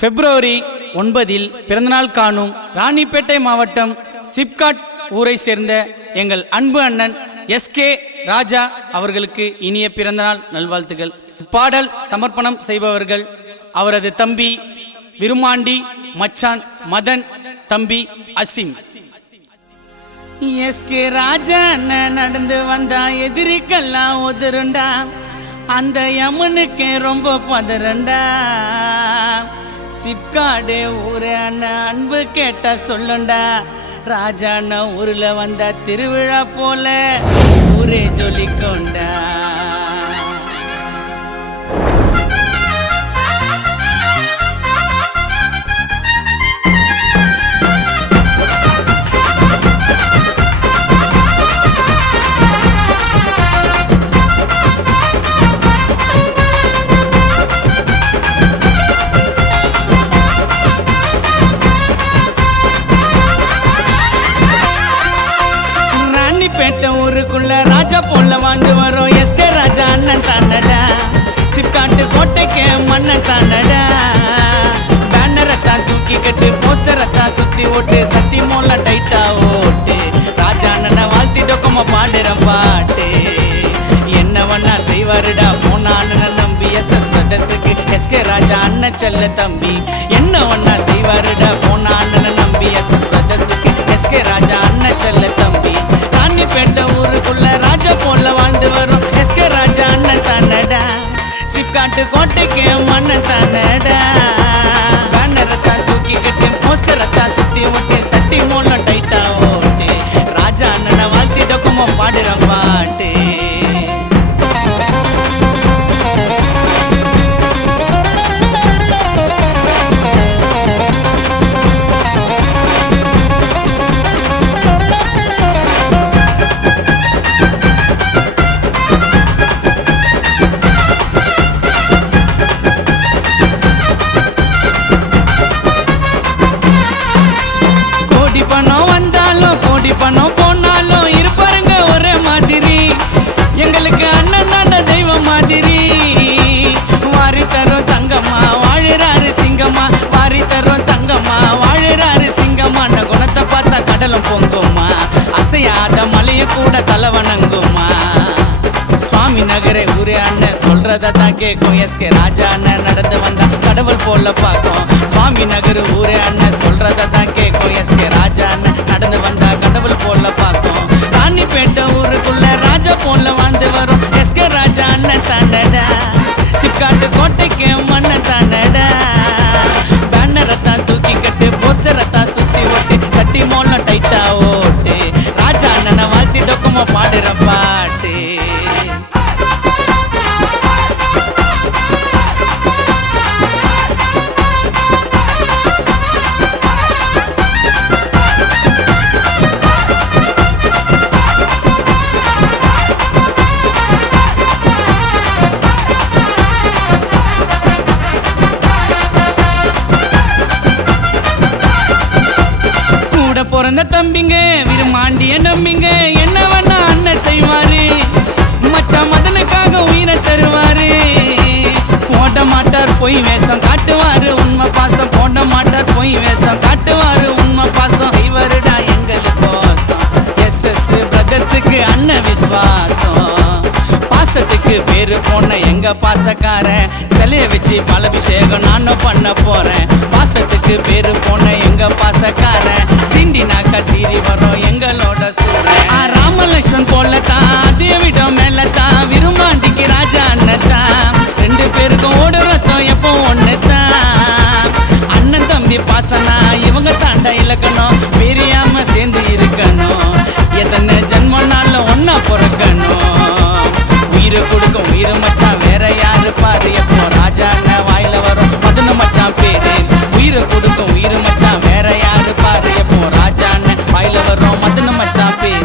பிப்ரவரி 9 பிறந்தநாள் காணும் ராணிப்பேட்டை மாவட்டம் சிப்காட் ஊரை சேர்ந்த எங்கள் அன்பு அண்ணன் எஸ்கே ராஜா அவர்களுக்கு இனிய பிறந்தநாள் நல்வாழ்த்துகள். பாடல் சமர்ப்பணம் செய்பவர்கள் அவரது தம்பி விருமாண்டி மச்சான் மதன், தம்பி அசிம். எஸ்கே ராஜா நடந்து வந்தா எதிரிக்கெல்லாம் உதிருண்டா, அந்த யமனுக்கு ரொம்ப பதறண்டா. சிப்காடு ஊரு அண்ணன் அன்பு கேட்ட சொல்லுண்டா, ராஜாண்ண ஊர்ல வந்த திருவிழா போல ஊரே சொல்லிக்கொண்டா. பேட்ட ஊருக்குள்ள ராஜா போல வாழ்ந்து வரும் எஸ்கே ராஜா அண்ணன் தானடா. சிப்காட்டு கோட்டைக்கு மண்ணன் தானடா. பேனரத்தான் தூக்கி கட்டு, போஸ்டரத்தான் சுத்தி ஓட்டு, சட்டி மோல டைட்டா ஓட்டு. ராஜா அண்ணனை வாழ்த்தி டொக்கமா பாடுற பாட்டு என்ன வண்ணா செய்வாருடா போன அண்ணனை நம்பி. எஸ்எஸ் பிரதர்ஸுக்கு எஸ்கே ராஜா அண்ணன் செல்ல தம்பி என்ன வண்ணா செய்வாருடா போன அண்ணனை நம்பி. எஸ்எஸ் பிரதர்ஸுக்கு எஸ்கே ராஜா அண்ணன் செல்ல தம்பி. ராணிப்பேட்டை ஊருக்குள்ள ராஜா போல வாழ்ந்து வரும் எஸ்கே ராஜா அண்ணன் தானடா. சிப்காட்டு கோட்டைக்கு மண்ணன் தானடா. பேனரத்தான் தூக்கி கட்டு, போஸ்டரத்தான் சுத்தி ஓட்டு, சட்டி மோலம் டைட்டா ஓட்டு. ராஜா அண்ணனை வாழ்த்தி டொக்குமோ பாடுற பாட்டு. பணம் வந்தாலும் கோடி பணம் போனாலும் இருப்பாருங்க ஒரே மாதிரி. எங்களுக்கு அண்ணன் தாண்ட தெய்வம் மாதிரி. வாரி தரும் தங்கம்மா வாழுறாரு சிங்கம்மா, வாரி தரும் தங்கம்மா வாழுறாரு சிங்கம்மா. அந்த குணத்தை பார்த்தா கடலும் பொங்குமா, அசையாத மலைய கூட தலைவணங்குமா. சுவாமி நகரை ஊரே அண்ணன் சொல்றத தான் கேட்கும். எஸ்கே ராஜா அண்ணன் நடந்து வந்தா கடவுள் போல பார்க்கும். சுவாமி நகர் ஊரே அண்ணன் சொல்றத தான் கேட்கும். எஸ்கே ராஜா அண்ணன் நடந்து வந்தா கடவுள் போல பார்க்கும். ராணிப்பேட்டை ஊருக்குள்ள ராஜா போல வாழ்ந்து வரும் எஸ்கே ராஜா அண்ணன் தானடா. சிப்காட்டு கோட்டைக்கு மண்ணன் தானடா. பேனரத்தான் தூக்கி கட்டு, போஸ்டரத்தான் சுத்தி ஓட்டு, கட்டி மோலம் டைட்டா ஓட்டு. ராஜா அண்ணனை வாழ்த்தி டொக்குமோ பாடுற பாட்டு. பிறந்த தம்பிங்க விருமாண்டிய நம்பிங்க என்ன வேணா அண்ணன் செய்வாரு. மச்சான் மதனுக்காக உயிரை தருவாரு. போட மாட்டார் பொய் வேஷம் காட்டுவாரு உண்மை பாசம். போட மாட்டார் பொய் வேஷம் காட்டுவாரு உண்மை பாசம். செய்வாருடா எங்களுக்கோசம் எஸ்எஸ் பிரதர்ஸுக்கு அண்ணன் விசுவாசம். பாசத்துக்கு பேரு போன எங்க பாசக்காரன், சிலைய வச்சு பலபிஷேகம் நானும் பண்ண போறேன். பாசத்துக்கு பேரு போன எங்க பாசக்காரன், சிண்டினாக்கா சீரி வரும் எங்களோட சூரன். ராமலட்சுமன் போலத்தான் அதே விடம் மேலத்தான் விரும்பாண்டிக்கு ராஜா அண்ணத்தான். ரெண்டு பேருக்கும் ஓடு ரத்தம் எப்போ ஒண்ணுதான். அண்ணன் தம்பி பாசனா இவங்க தாண்டா இலக்கணும். பிரியாம சேர்ந்து இருக்கணும். எத்தனை ஜென்மனாலும் ஒன்னா பிறக்கணும். உயிரை கொடுக்கும் உயிரை மச்சான் வேற யாரு பாரு. எப்போ ராஜா அண்ணன் வாயில வரும் மதன மச்சான் பேரு. உயிரை கொடுக்கும் உயிரை மச்சான் வேற யாரு பாரு. எப்போ ராஜா அண்ணன் வாயில வரும் மதன மச்சான் பேரு.